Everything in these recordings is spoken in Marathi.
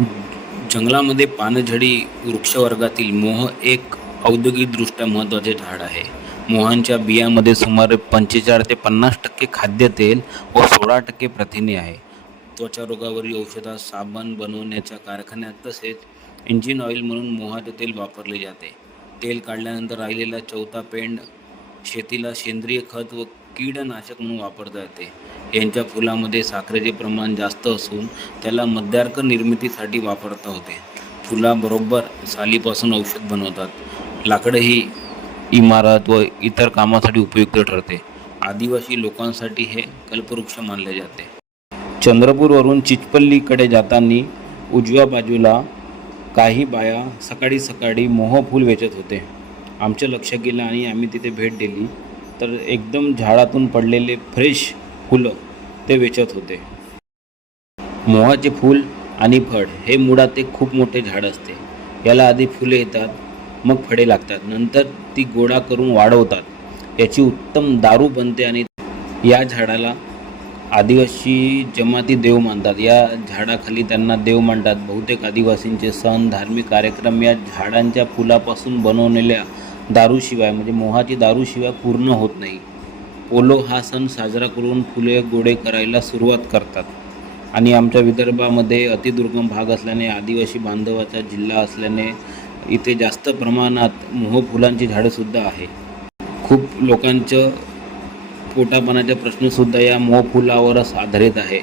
जंगलामध्ये पानझडी वृक्षवर्गातील मोह एक औद्योगिकदृष्ट्या महत्त्वाचे झाड आहे. मोहांच्या बियामध्ये सुमारे पंचेचाळीस ते पन्नास टक्के खाद्यतेल व सोळा टक्के प्रथिने आहे. त्वचा रोगावरील औषधात साबण बनवण्याच्या कारखान्यात तसेच इंजिन ऑइल म्हणून मोहाचे तेल वापरले जाते. तेल काढल्यानंतर राहिलेला चौथा पेंड शेतीला सेंद्रिय खत व कीडनाशक म्हणून वापरता येते यांच्या फुलामध्ये साखरेचे प्रमाण जास्त असून त्याला मद्यार्क निर्मितीसाठी वापरता होते. फुलाबरोबर सालीपासून औषध बनवतात. लाकडंही इमारत व इतर कामासाठी उपयुक्त ठरते. आदिवासी लोकांसाठी हे कल्पवृक्ष मानले जाते. चंद्रपूरवरून चिचपल्लीकडे जाताना उजव्या बाजूला काही बाया सकाळी सकाळी मोहफूल वेचत होते. आमचं लक्ष गेलं आणि आम्ही तिथे भेट दिली. तर एकदम झाडातून पडलेले फ्रेश फुलं ते वेचत होते. मोहाचे फूल आणि फळ हे मुळात एक खूप मोठे झाड असते. याला आधी फुले येतात मग फळे लागतात. नंतर ती गोळा करून वाढवतात. याची उत्तम दारू बनते आणि या झाडाला आदिवासी जमाती देव मानतात. या झाडाखाली त्यांना देव मानतात. बहुतेक आदिवासींचे सण धार्मिक कार्यक्रम या झाडांच्या फुलापासून बनवलेल्या दारूशिवाय म्हणजे मोहाची दारूशिवाय पूर्ण होत नाही. पोलो हा सण साजरा करून फुले गोडे करायला सुरुवात करतात. आणि आमच्या विदर्भामध्ये अतिदुर्गम भाग असल्याने आदिवासी बांधवाचा जिल्हा असल्याने इथे जास्त प्रमाणात मोहफुलांची झाडंसुद्धा आहे. खूप लोकांचं पोटापाण्याचा प्रश्नसुद्धा या मोहफुलावरच आधारित आहे.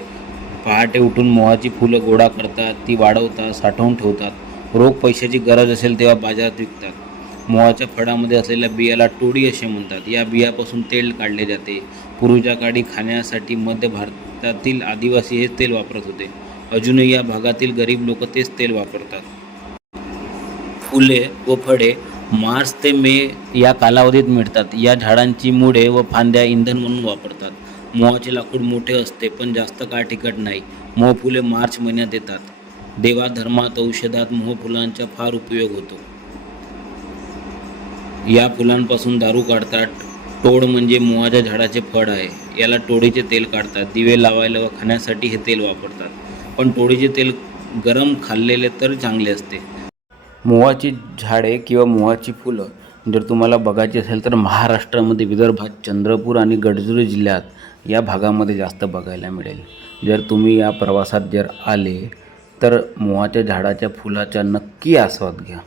पहाटे उठून मोहाची फुलं गोळा करतात ती वाढवतात साठवून ठेवतात. रोख पैशाची गरज असेल तेव्हा बाजारात विकतात. मोहाच्या फळामध्ये असलेल्या बियाला टोडी असे म्हणतात. या बियापासून तेल काढले जाते. पूर्वीच्या काळी खाण्यासाठी मध्य भारतातील आदिवासी हेच तेल वापरत होते. अजूनही या भागातील गरीब लोक तेच तेल वापरतात. फुले व फळे मार्च ते मे या कालावधीत मिळतात. या झाडांची मुळे व फांद्या इंधन म्हणून वापरतात. मोहाचे लाकूड मोठे असते पण जास्त काळ टिकत नाही. मोहफुले मार्च महिन्यात येतात. देवाधर्मात औषधात मोहफुलांचा फार उपयोग होतो. या फुलांपासून दारू काढतात. टोड म्हणजे मुवाच्या झाडाचे फळ आहे. याला टोळीचे तेल काढतात. दिवे लावायला व खाण्यासाठी हे तेल वापरतात. पण टोळीचे तेल गरम खाल्लेले तर चांगले असते. मुवाची झाडे किंवा मुवाची फुलं जर तुम्हाला बघायची असेल तर महाराष्ट्रामध्ये विदर्भात चंद्रपूर आणि गडचिरोली जिल्ह्यात या भागामध्ये जास्त बघायला मिळेल. जर तुम्ही या प्रवासात जर आले तर मुवाच्या झाडाच्या फुलाचा नक्की आस्वाद घ्या.